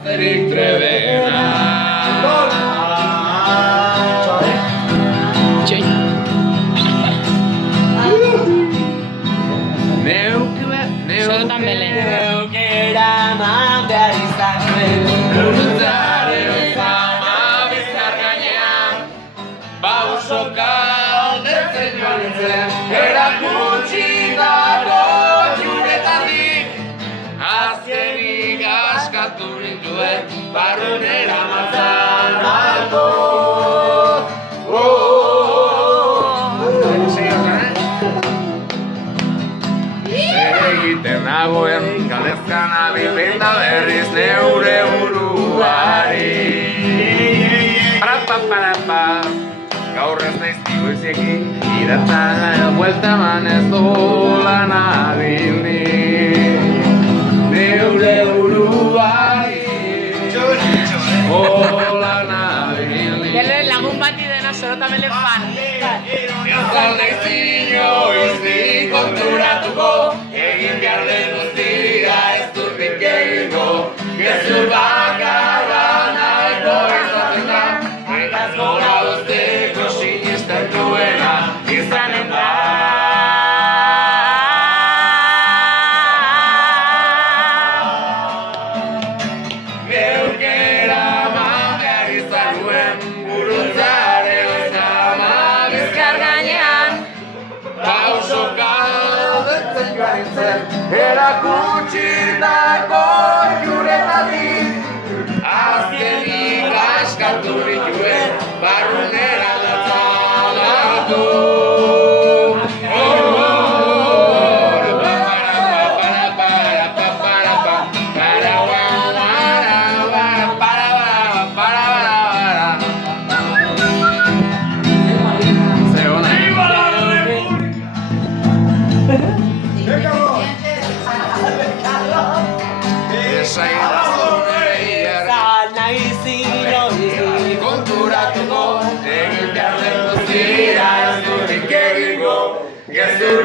Zerik trebena Solotan Belen. Eraman behar izakuen Gurutzaren fama bizkar gainean Bausoka aldetzen joan nintzen Erakutsi dago juretatik Azkenik askatu nituen barrunera matzarako Egiten nagoen galdezkan abilpen da berriz neure buruari Parapaparapa Gaur ez naiz tigoiziekin Iratzan buelta eman ez dola nabilni Neure buruari Hola nabilni Belen lagun bati dena Solotan Belen fan. Euskal inoiz ni konturatuko Egin behar den guztia ez dut nik egingo Gezur bakarra nahiko izaten da Eta ez gora usteko sinisten duena izanen da Neuk eraman behar izan nuen Gurutzaren zama bizkar gainean Pausoka aldetzen joan nintzen Erakutsi dago juretatik Azkenik askatu nituen barrunera datzalako Konturatuko egin behar den guztia ez dut nik egingo Gezur